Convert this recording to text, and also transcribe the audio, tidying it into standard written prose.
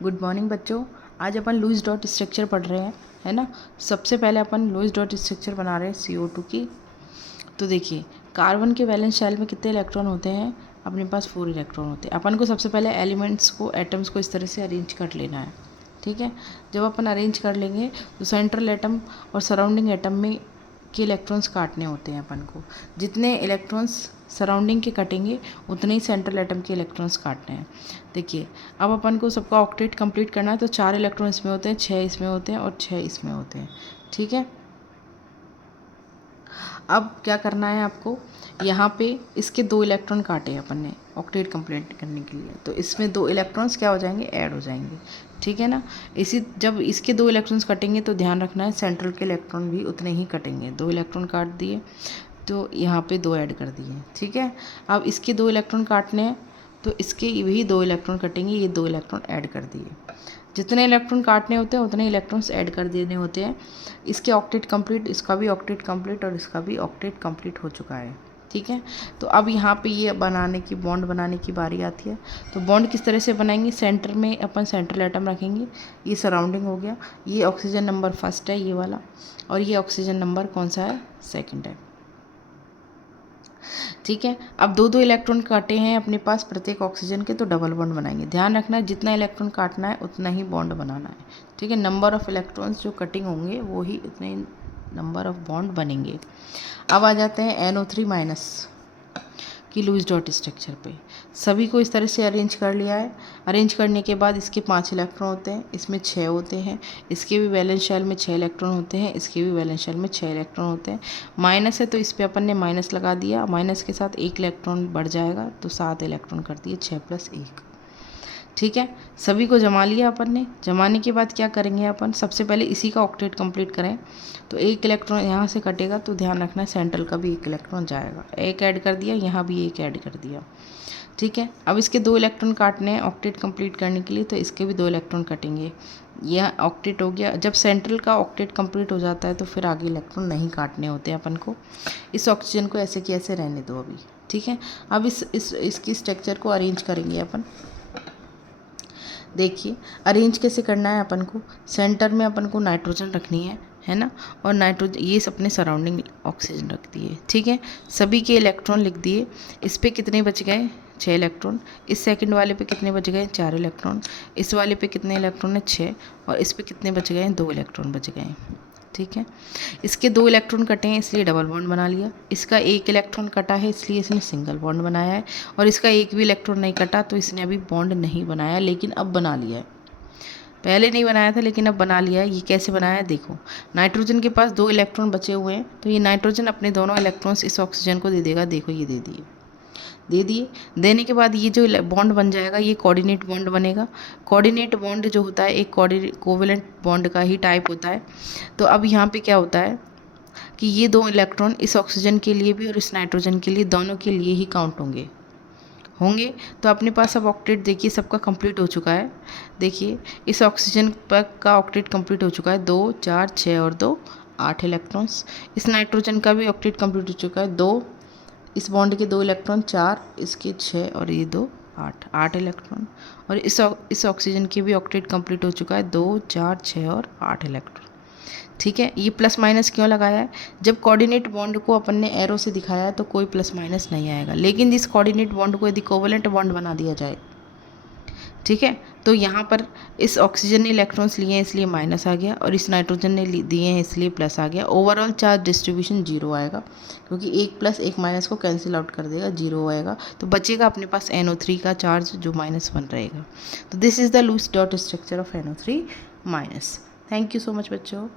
Good morning बच्चों। आज अपन Lewis dot structure पढ़ रहे हैं, है ना। सबसे पहले अपन लुईस डॉट स्ट्रक्चर बना रहे हैं CO2 की। तो देखिए, कार्बन के वैलेंस शेल में कितने इलेक्ट्रॉन होते हैं? अपने पास 4 इलेक्ट्रॉन होते हैं। अपन को सबसे पहले एलिमेंट्स को, एटम्स को इस तरह से अरेंज कर लेना है, ठीक है। जब अपन अरेंज कर लेंगे तो सेंट्रल एटम और सराउंडिंग एटम में के इलेक्ट्रॉन्स काटने होते हैं अपन को। जितने इलेक्ट्रॉन्स सराउंडिंग के कटेंगे उतने ही सेंट्रल एटम के इलेक्ट्रॉन्स काटने हैं। देखिए, अब अपन को सबका ऑक्टेट कंप्लीट करना है, तो 4 इलेक्ट्रॉन इसमें होते हैं, 6 इसमें होते हैं और 6 इसमें होते हैं, ठीक है। अब क्या करना है आपको, यहाँ पे इसके 2 इलेक्ट्रॉन काटे अपन ने ऑक्टेट कंप्लीट करने के लिए, तो इसमें 2 इलेक्ट्रॉन्स क्या हो जाएंगे, ऐड हो जाएंगे, ठीक है ना। इसी जब इसके 2 इलेक्ट्रॉन्स कटेंगे तो ध्यान रखना है सेंट्रल के इलेक्ट्रॉन भी उतने ही कटेंगे। 2 इलेक्ट्रॉन काट दिए तो यहाँ पे 2 ऐड कर दिए, ठीक है। अब इसके 2 इलेक्ट्रॉन काटने हैं तो इसके भी 2 इलेक्ट्रॉन कटेंगे, ये 2 इलेक्ट्रॉन ऐड कर दिए। जितने इलेक्ट्रॉन काटने होते हैं उतने इलेक्ट्रॉन्स ऐड कर देने होते हैं। इसके ऑक्टेट कंप्लीट, इसका भी ऑक्टेट कंप्लीट और इसका भी ऑक्टेट कंप्लीट हो चुका है, ठीक है। तो अब यहाँ पे ये बनाने की, बॉन्ड बनाने की बारी आती है। तो बॉन्ड किस तरह से बनाएंगे, सेंटर में अपन सेंट्रल एटम रखेंगे, ये सराउंडिंग हो गया, ये ऑक्सीजन नंबर फर्स्ट है ये वाला, और ये ऑक्सीजन नंबर कौन सा है, सेकेंड है, ठीक है। अब 2 इलेक्ट्रॉन काटे हैं अपने पास प्रत्येक ऑक्सीजन के, तो डबल बॉन्ड बनाएंगे। ध्यान रखना है जितना इलेक्ट्रॉन काटना है उतना ही बॉन्ड बनाना है, ठीक है। नंबर ऑफ इलेक्ट्रॉन्स जो कटिंग होंगे वो ही उतने नंबर ऑफ बॉन्ड बनेंगे। अब आ जाते हैं NO3 माइनस की लुईस डॉट स्ट्रक्चर पे। सभी को इस तरह से अरेंज कर लिया है। अरेंज करने के बाद इसके 5 इलेक्ट्रॉन होते हैं, इसमें 6 होते हैं, इसके भी वैलेंस शेल में 6 इलेक्ट्रॉन होते हैं, इसके भी वैलेंस शेल में 6 इलेक्ट्रॉन होते हैं। माइनस है तो इस पर अपन ने माइनस लगा दिया, माइनस के साथ 1 इलेक्ट्रॉन बढ़ जाएगा तो 7 इलेक्ट्रॉन कर दिए, 6 + 1, ठीक है। सभी को जमा लिया अपन ने। जमाने के बाद क्या करेंगे अपन, सबसे पहले इसी का ऑक्टेट कंप्लीट करें। तो 1 इलेक्ट्रॉन यहाँ से कटेगा तो ध्यान रखना है सेंट्रल का भी 1 इलेक्ट्रॉन जाएगा। 1 ऐड कर दिया, यहाँ भी 1 ऐड कर दिया, ठीक है। अब इसके 2 इलेक्ट्रॉन काटने हैं ऑक्टेट कंप्लीट करने के लिए, तो इसके भी 2 इलेक्ट्रॉन कटेंगे। यह ऑक्टेट हो गया। जब सेंट्रल का ऑक्टेट कंप्लीट हो जाता है तो फिर आगे इलेक्ट्रॉन नहीं काटने होते अपन को। इस ऑक्सीजन को ऐसे की ऐसे रहने दो अभी, ठीक है। अब इसकी स्ट्रक्चर को अरेंज करेंगे अपन। देखिए, अरेंज कैसे करना है अपन को, सेंटर में अपन को नाइट्रोजन रखनी है ना, और नाइट्रोजन ये अपने सराउंडिंग ऑक्सीजन रख दिए, ठीक है। सभी के इलेक्ट्रॉन लिख दिए। इस पे कितने बच गए, 6 इलेक्ट्रॉन। इस सेकंड वाले पे कितने बच गए, 4 इलेक्ट्रॉन। इस वाले पे कितने इलेक्ट्रॉन है, 6, और इस पे कितने बच गए, 2 इलेक्ट्रॉन बच गए, ठीक है। इसके 2 इलेक्ट्रॉन कटे हैं इसलिए डबल बॉन्ड बना लिया। इसका 1 इलेक्ट्रॉन कटा है इसलिए इसने सिंगल बॉन्ड बनाया है, और इसका 1 भी इलेक्ट्रॉन नहीं कटा तो इसने अभी बॉन्ड नहीं बनाया, लेकिन अब बना लिया है। पहले नहीं बनाया था लेकिन अब बना लिया है। ये कैसे बनाया है, देखो, नाइट्रोजन के पास 2 इलेक्ट्रॉन बचे हुए हैं, तो ये नाइट्रोजन अपने दोनों इलेक्ट्रॉन्स इस ऑक्सीजन को दे देगा। देखो, ये दे दिए, दे दिए। देने के बाद ये जो बॉन्ड बन जाएगा ये कोऑर्डिनेट बॉन्ड बनेगा। कोऑर्डिनेट बॉन्ड जो होता है एक कोवेलेंट बॉन्ड का ही टाइप होता है। तो अब यहाँ पे क्या होता है कि ये 2 इलेक्ट्रॉन इस ऑक्सीजन के लिए भी और इस नाइट्रोजन के लिए, दोनों के लिए ही काउंट होंगे। तो अपने पास अब ऑक्टेट देखिए सबका कंप्लीट हो चुका है। देखिए, इस ऑक्सीजन पर का ऑक्टेट कंप्लीट हो चुका है, 2, 4, 6 और 2, 8 इलेक्ट्रॉन्स। इस नाइट्रोजन का भी ऑक्टेट कंप्लीट हो चुका है, 2, इस बॉन्ड के 2 इलेक्ट्रॉन, 4, इसके 6 और ये 2, 8 इलेक्ट्रॉन। और इस ऑक्सीजन की भी ऑक्टेट कंप्लीट हो चुका है, 2, 4, 6 और 8 इलेक्ट्रॉन, ठीक है। ये प्लस माइनस क्यों लगाया है, जब कोऑर्डिनेट बॉन्ड को अपन ने एरो से दिखाया है तो कोई प्लस माइनस नहीं आएगा, लेकिन जिस कोऑर्डिनेट बॉन्ड को यदि कोवेलेंट बॉन्ड बना दिया जाए, ठीक है, तो यहाँ पर इस ऑक्सीजन ने इलेक्ट्रॉन्स लिए हैं इसलिए माइनस आ गया, और इस नाइट्रोजन ने दिए हैं इसलिए प्लस आ गया। ओवरऑल चार्ज डिस्ट्रीब्यूशन 0 आएगा, क्योंकि 1 + 1 माइनस को कैंसिल आउट कर देगा, 0 आएगा। तो बचेगा अपने पास NO3 का चार्ज जो -1 रहेगा। तो this is the Lewis dot structure of NO3 minus. Thank you so much बच्चों।